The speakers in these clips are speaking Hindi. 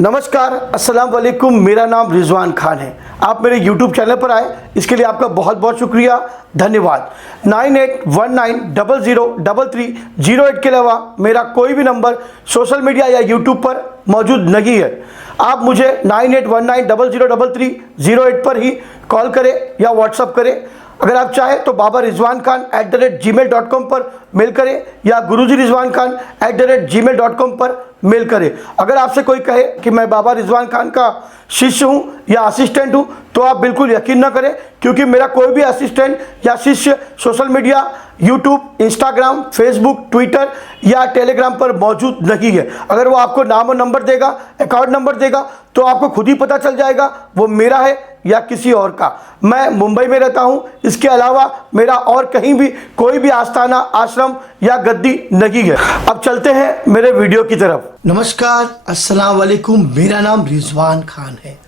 नमस्कार, अस्सलाम वालेकुम। मेरा नाम रिजवान खान है। आप मेरे YouTube चैनल पर आए, इसके लिए आपका बहुत बहुत शुक्रिया, धन्यवाद। 9819003308 के अलावा मेरा कोई भी नंबर सोशल मीडिया या YouTube पर मौजूद नहीं है। आप मुझे 9819003308 पर ही कॉल करें या व्हाट्सअप करें। अगर आप चाहें तो babarizwanKhan@gmail.com पर मेल करें या guruji.rizwanKhan@gmail.com पर मेल करें। अगर आपसे कोई कहे कि मैं बाबा रिजवान खान का शिष्य हूं या असिस्टेंट हूं तो आप बिल्कुल यकीन ना करें, क्योंकि मेरा कोई भी असिस्टेंट या शिष्य social media, YouTube, Instagram, Facebook, Twitter या टेलीग्राम पर मौजूद नहीं है। अगर वो आपको नाम और नंबर देगा, अकाउंट नंबर देगा, तो आपको खुद ही पता चल जाएगा वो मेरा है या किसी और का। मैं मुंबई में रहता हूं, इसके अलावा मेरा और कहीं भी कोई भी आस्थाना, आश्रम या गद्दी नहीं है। अब चलते हैं मेरे वीडियो की तरफ। नमस्कार, अस्सलाम वालेकुम। मेरा नाम रिजवान खान है।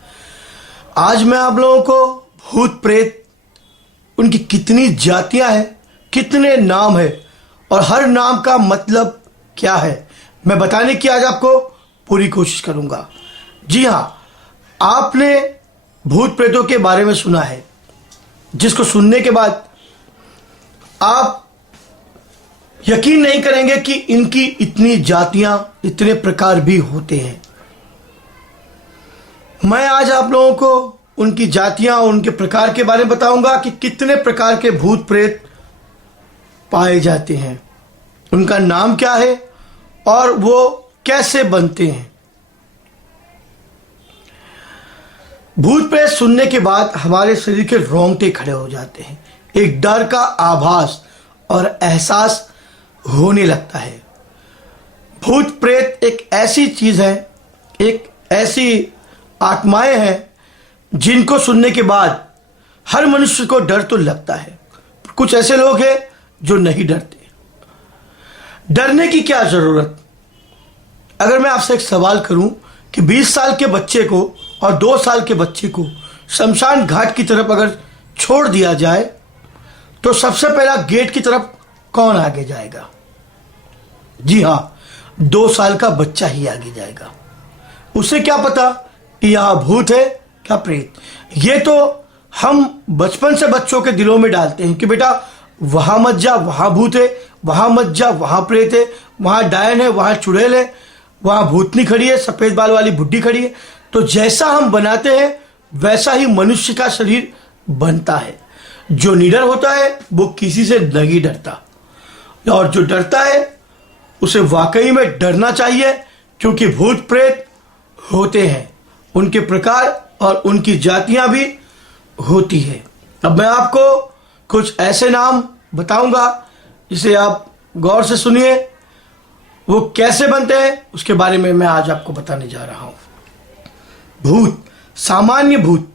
आज मैं आप लोगों को भूत प्रेत, उनकी कितनी जातियां हैं, कितने नाम है और हर नाम का मतलब क्या है, मैं बताने की आज आपको पूरी कोशिश करूंगा। जी हाँ, आपने भूत प्रेतों के बारे में सुना है, जिसको सुनने के बाद आप यकीन नहीं करेंगे कि इनकी इतनी जातियां, इतने प्रकार भी होते हैं। मैं आज आप लोगों को उनकी जातियां, उनके प्रकार के बारे में बताऊंगा कि कितने प्रकार के भूत प्रेत पाए जाते हैं, उनका नाम क्या है और वो कैसे बनते हैं। भूत प्रेत सुनने के बाद हमारे शरीर के रोंगटे खड़े हो जाते हैं, एक डर का आभास और एहसास होने लगता है। भूत प्रेत एक ऐसी चीज है, एक ऐसी आत्माएं हैं जिनको सुनने के बाद हर मनुष्य को डर तो लगता है। कुछ ऐसे लोग हैं जो नहीं डरते। डरने की क्या जरूरत। अगर मैं आपसे एक सवाल करूं कि 20 साल के बच्चे को और 2 साल के बच्चे को शमशान घाट की तरफ अगर छोड़ दिया जाए तो सबसे पहला गेट की तरफ कौन आगे जाएगा? जी हां, 2 साल का बच्चा ही आगे जाएगा। उसे क्या पता कि यहां भूत है क्या प्रेत। ये तो हम बचपन से बच्चों के दिलों में डालते हैं कि बेटा वहां मत जा, वहां भूत है, वहां मत जा, वहां प्रेत है, वहां डायन है, वहां चुड़ैल है, वहां भूतनी खड़ी है, सफेद बाल वाली बुड्ढी खड़ी है। तो जैसा हम बनाते हैं वैसा ही मनुष्य का शरीर बनता है। जो निडर होता है वो किसी से नहीं डरता, और जो डरता है उसे वाकई में डरना चाहिए, क्योंकि भूत प्रेत होते हैं, उनके प्रकार और उनकी जातियां भी होती है। अब मैं आपको कुछ ऐसे नाम बताऊंगा जिसे आप गौर से सुनिए। वो कैसे बनते हैं उसके बारे में मैं आज आपको बताने जा रहा हूं। भूत, सामान्य भूत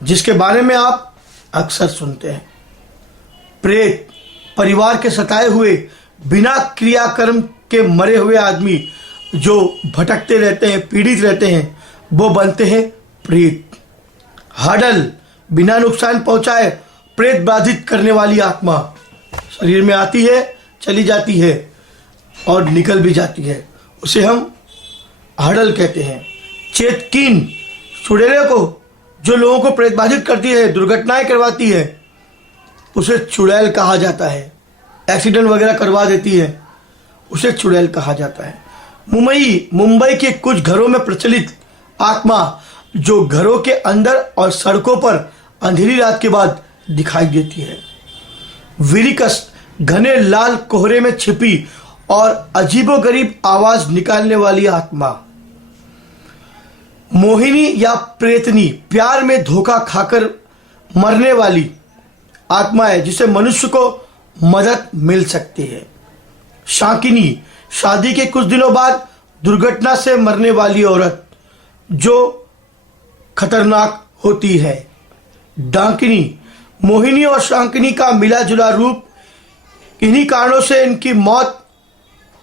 जिसके बारे में आप अक्सर सुनते हैं। प्रेत, परिवार के सताए हुए, बिना क्रियाकर्म के मरे हुए आदमी जो भटकते रहते हैं, पीड़ित रहते हैं, वो बनते हैं प्रेत। हडल, बिना नुकसान पहुंचाए प्रेत बाधित करने वाली आत्मा शरीर में आती है, चली जाती है और निकल भी जाती है, उसे हम हडल कहते हैं। चेतकीन, चुड़ैलों को जो लोगों को प्रेत बाधित करती है, दुर्घटनाएं करवाती है, उसे चुड़ैल कहा जाता है। एक्सीडेंट वगैरह करवा देती है, उसे चुड़ैल कहा जाता है। मुंबई के कुछ घरों में प्रचलित आत्मा जो घरों के अंदर और सड़कों पर अंधेरी रात के बाद दिखाई देती है। विरिकस, घने लाल कोहरे में छिपी और अजीबोगरीब आवाज निकालने वाली आत्मा। मोहिनी या प्रेतनी, प्यार में धोखा खाकर मरने वाली आत्मा है जिसे मनुष्य को मदद मिल सकती है। शाकिनी, शादी के कुछ दिनों बाद दुर्घटना से मरने वाली औरत जो खतरनाक होती है। डाकिनी, मोहिनी और शाकिनी का मिला जुला रूप। इन्हीं कारणों से इनकी मौत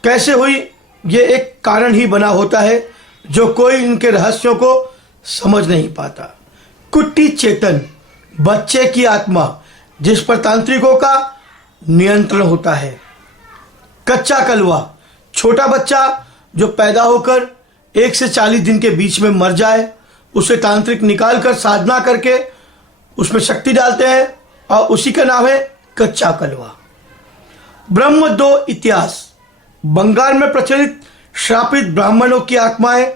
कैसे हुई ये एक कारण ही बना होता है जो कोई इनके रहस्यों को समझ नहीं पाता। कुट्टी चेतन, बच्चे की आत्मा जिस पर तांत्रिकों का नियंत्रण होता है। कच्चा कलवा, छोटा बच्चा जो पैदा होकर 1 से 40 दिन के बीच में मर जाए, उसे तांत्रिक निकाल कर साधना करके उसमें शक्ति डालते हैं और उसी का नाम है कच्चा कलवा। ब्रह्मदो इतिहास। बंगाल में प्रचलित श्रापित ब्राह्मणों की आत्माएं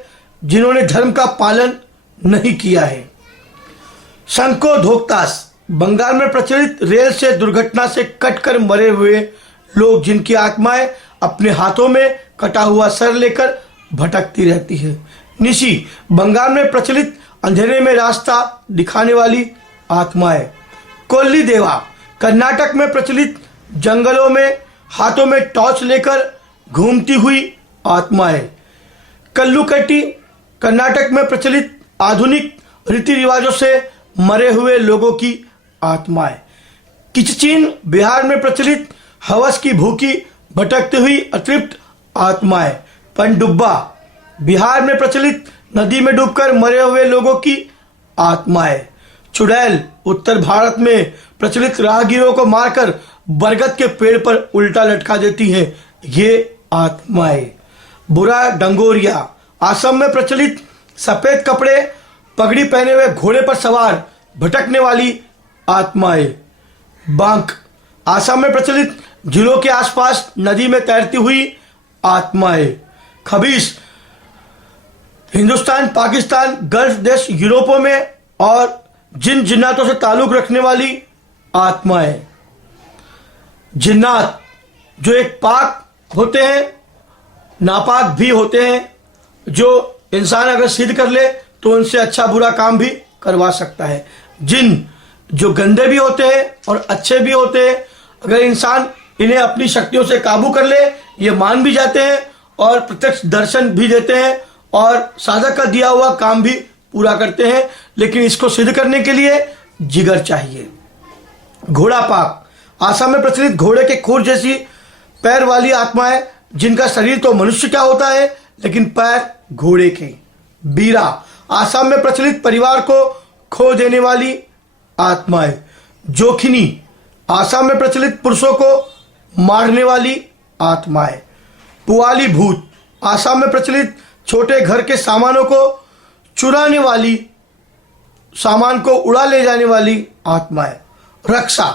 जिन्होंने धर्म का पालन नहीं किया है। संको धोक्तास। बंगाल में प्रचलित रेल से दुर्घटना से कटकर मरे हुए लोग जिनकी आत्माएं अपने हाथों में कटा हुआ सर लेकर भटकती रहती है। निशी। बंगाल में प्रचलित अंधेरे में रास्ता दिखाने वाली आत्माएं। कोल्ली देवा। कर्नाटक में प्रचलित जंगलों में हाथों में टॉर्च लेकर घूमती हुई आत्माएं। कल्लुकट्टी। कर्नाटक में प्रचलित आधुनिक रीति रिवाजों से मरे हुए लोगों की आत्माएं। किचचिन। बिहार में प्रचलित हवस की भूखी भटकती हुई अतृप्त आत्माएं। पनडुब्बा। बिहार में प्रचलित नदी में डूबकर मरे हुए लोगों की आत्माएं। चुड़ैल। उत्तर भारत में प्रचलित राहगीरों को मारकर बरगद के पेड़ पर उल्टा लटका देती हैं ये आत्माएं। बुरा डंगोरिया। असम में प्रचलित सफेद कपड़े पगड़ी पहने हुए घोड़े पर सवार भटकने वाली आत्माएं। बांक। असम में प्रचलित झीलों के आसपास नदी में तैरती हुई आत्माएं। खबीस। हिंदुस्तान, पाकिस्तान, गल्फ देश, यूरोपों में और जिन जिन्नातों से ताल्लुक रखने वाली आत्माएं। जिन्नात जो एक पाक होते हैं, नापाक भी होते हैं, जो इंसान अगर सिद्ध कर ले तो उनसे अच्छा बुरा काम भी करवा सकता है। जिन जो गंदे भी होते हैं और अच्छे भी होते हैं, अगर इंसान इन्हें अपनी शक्तियों से काबू कर ले ये मान भी जाते हैं और प्रत्यक्ष दर्शन भी देते हैं और साधक का दिया हुआ काम भी पूरा करते हैं, लेकिन इसको सिद्ध करने के लिए जिगर चाहिए। घोड़ा पाक। आसाम में प्रचलित घोड़े के खुर जैसी पैर वाली आत्माएं जिनका शरीर तो मनुष्य का होता है लेकिन पैर घोड़े के। बीरा। आसाम में प्रचलित परिवार को खो देने वाली आत्माएं। जोखिनी। आसाम में प्रचलित पुरुषों को मारने वाली आत्माएं। पुआली भूत। आसाम में प्रचलित छोटे घर के सामानों को चुराने वाली, सामान को उड़ा ले जाने वाली आत्माएं। रक्षा।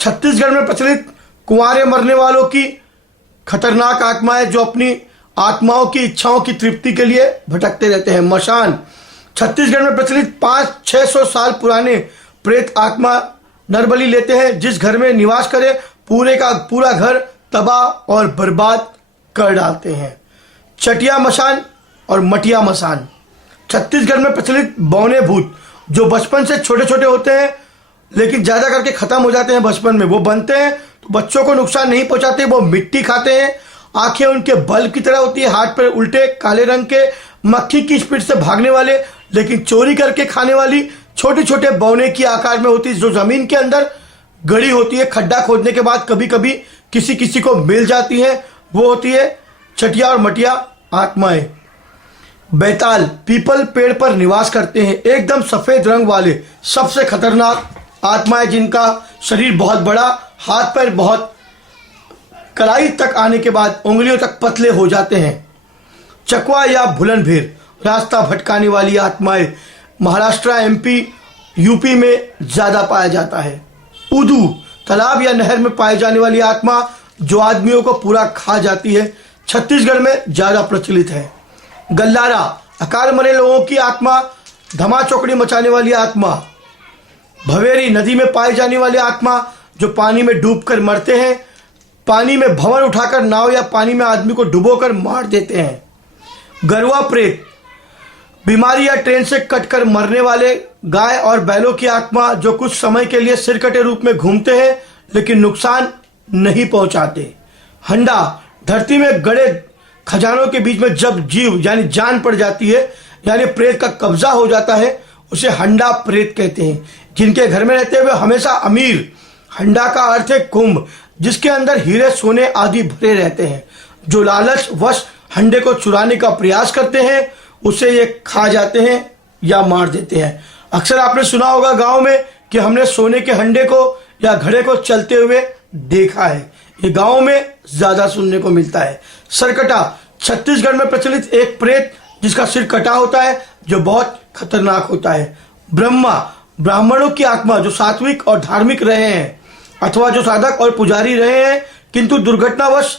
छत्तीसगढ़ में प्रचलित कुंवारे मरने वालों की खतरनाक आत्माएं जो अपनी आत्माओं की इच्छाओं की तृप्ति के लिए भटकते रहते हैं। मशान। छत्तीसगढ़ में प्रचलित 500-600 साल पुराने प्रेत आत्मा नरबली लेते हैं। जिस घर में निवास करे पूरे का पूरा घर तबाह और बर्बाद कर डालते हैं। चटिया मशान और मटिया मशान। छत्तीसगढ़ में प्रचलित बौने भूत जो बचपन से छोटे छोटे होते हैं लेकिन ज्यादा करके खत्म हो जाते हैं बचपन में। वो बनते हैं तो बच्चों को नुकसान नहीं पहुंचाते, वो मिट्टी खाते हैं, आंखें उनके बल्ब की तरह होती है, हाथ पर उल्टे काले रंग के, मक्खी की स्पीड से भागने वाले लेकिन चोरी करके खाने वाली छोटे छोटे बौने की आकार में होती है जो जमीन के अंदर गड़ी होती है। खड्डा खोदने के बाद कभी कभी किसी किसी को मिल जाती है, वो होती है चटिया और मटिया आत्माएं। बैताल। पीपल पेड़ पर निवास करते हैं, एकदम सफेद रंग वाले सबसे खतरनाक आत्माएं जिनका शरीर बहुत बड़ा, हाथ पैर बहुत कलाई तक आने के बाद उंगलियों तक पतले हो जाते हैं। चकवा या भुलनभीर। रास्ता भटकाने वाली आत्माएं महाराष्ट्र, एमपी, यूपी में ज्यादा पाया जाता है। उदू। तालाब या नहर में पाई जाने वाली आत्मा जो आदमियों को पूरा खा जाती है, छत्तीसगढ़ में ज्यादा प्रचलित है। गल्लारा। अकाल मरे लोगों की आत्मा, धमा चौकड़ी मचाने वाली आत्मा। भवेरी। नदी में पाई जाने वाली आत्मा जो पानी में डूबकर मरते हैं, पानी में भंवर उठाकर नाव या पानी में आदमी को डुबोकर मार देते हैं। गरुआ प्रेत। बीमारी या ट्रेन से कटकर मरने वाले गाय और बैलों की आत्मा जो कुछ समय के लिए सिरकटे रूप में घूमते हैं लेकिन नुकसान नहीं पहुंचाते। हंडा। धरती में गड़े खजानों के बीच में जब जीव यानी जान पड़ जाती है यानी प्रेत का कब्जा हो जाता है उसे हंडा प्रेत कहते हैं। जिनके घर में रहते हुए हमेशा अमीर। हंडा का अर्थ है कुंभ जिसके अंदर हीरे सोने आदि भरे रहते हैं। जो लालच वश हंडे को चुराने का प्रयास करते हैं उसे ये खा जाते हैं या मार देते हैं। अक्सर आपने सुना होगा गांव में कि हमने सोने के हंडे को या घड़े को चलते हुए देखा है। ये गांव में ज्यादा सुनने को मिलता है। सरकटा। छत्तीसगढ़ में प्रचलित एक प्रेत जिसका सिर कटा होता है, जो बहुत खतरनाक होता है। ब्रह्मा, ब्राह्मणों की आत्मा जो सात्विक और धार्मिक रहे हैं अथवा जो साधक और पुजारी रहे हैं किंतु दुर्घटनावश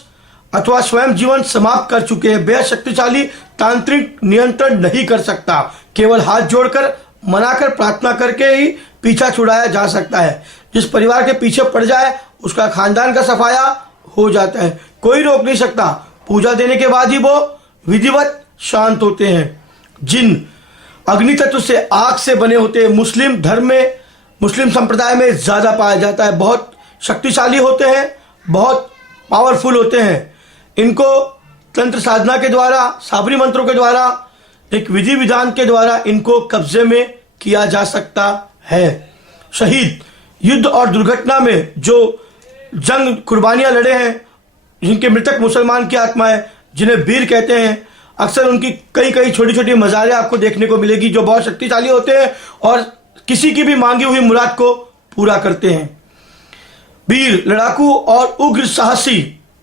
अथवा स्वयं जीवन समाप्त कर चुके हैं, बेहद शक्तिशाली तांत्रिक नियंत्रण नहीं कर सकता। केवल हाथ जोड़कर मनाकर प्रार्थना करके ही पीछा छुड़ाया जा सकता है। जिस परिवार के पीछे पड़ जाए उसका खानदान का सफाया हो जाता है, कोई रोक नहीं सकता। पूजा देने के बाद ही वो विधिवत शांत होते हैं। जिन अग्नि तत्व से, आग से बने होते हैं, मुस्लिम धर्म में, मुस्लिम संप्रदाय में ज्यादा पाया जाता है। बहुत शक्तिशाली होते हैं, बहुत पावरफुल होते हैं। इनको तंत्र साधना के द्वारा, साबरी मंत्रों के द्वारा, एक विधि विधान के द्वारा इनको कब्जे में किया जा सकता है। शहीद, युद्ध और दुर्घटना में जो जंग कुर्बानियां लड़े हैं, जिनके मृतक मुसलमान की आत्मा है, जिन्हें वीर कहते हैं, अक्सर उनकी कई कई छोटी छोटी मज़ारें आपको देखने को मिलेगी जो बहुत शक्तिशाली होते हैं और किसी की भी मांगी हुई मुराद को पूरा करते हैं। वीर, लड़ाकू और उग्र साहसी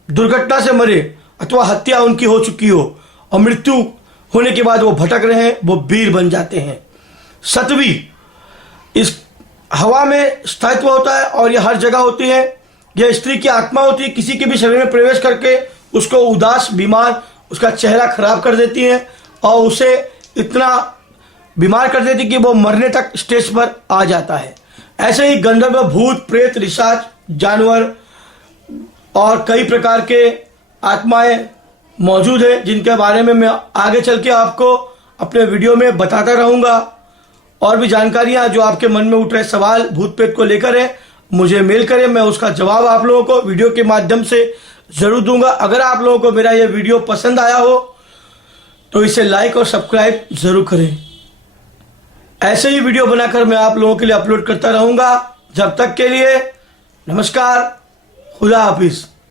दुर्घटना से मरे अथवा हत्या उनकी हो चुकी हो और मृत्यु होने के बाद वो भटक रहे हैं, वो वीर बन जाते हैं। सतवी, इस हवा में स्थायित्व होता है और यह हर जगह होती है। यह स्त्री की आत्मा होती है, किसी के भी शरीर में प्रवेश करके उसको उदास, बीमार, उसका चेहरा खराब कर देती है और उसे इतना बीमार कर देती कि वो मरने तक स्टेज पर आ जाता है। ऐसे ही गंधर्व, भूत, प्रेत, पिशाच, जानवर और कई प्रकार के आत्माएं मौजूद है जिनके बारे में मैं आगे चल के आपको अपने वीडियो में बताता रहूँगा। और भी जानकारियाँ जो आपके मन में उठ रहे सवाल भूत प्रेत को लेकर है, मुझे मेल करें, मैं उसका जवाब आप लोगों को वीडियो के माध्यम से ज़रूर दूंगा। अगर आप लोगों को मेरा यह वीडियो पसंद आया हो तो इसे लाइक और सब्सक्राइब ज़रूर करें। ऐसे ही वीडियो बनाकर मैं आप लोगों के लिए अपलोड करता रहूँगा। जब तक के लिए नमस्कार, खुदा हाफिज़।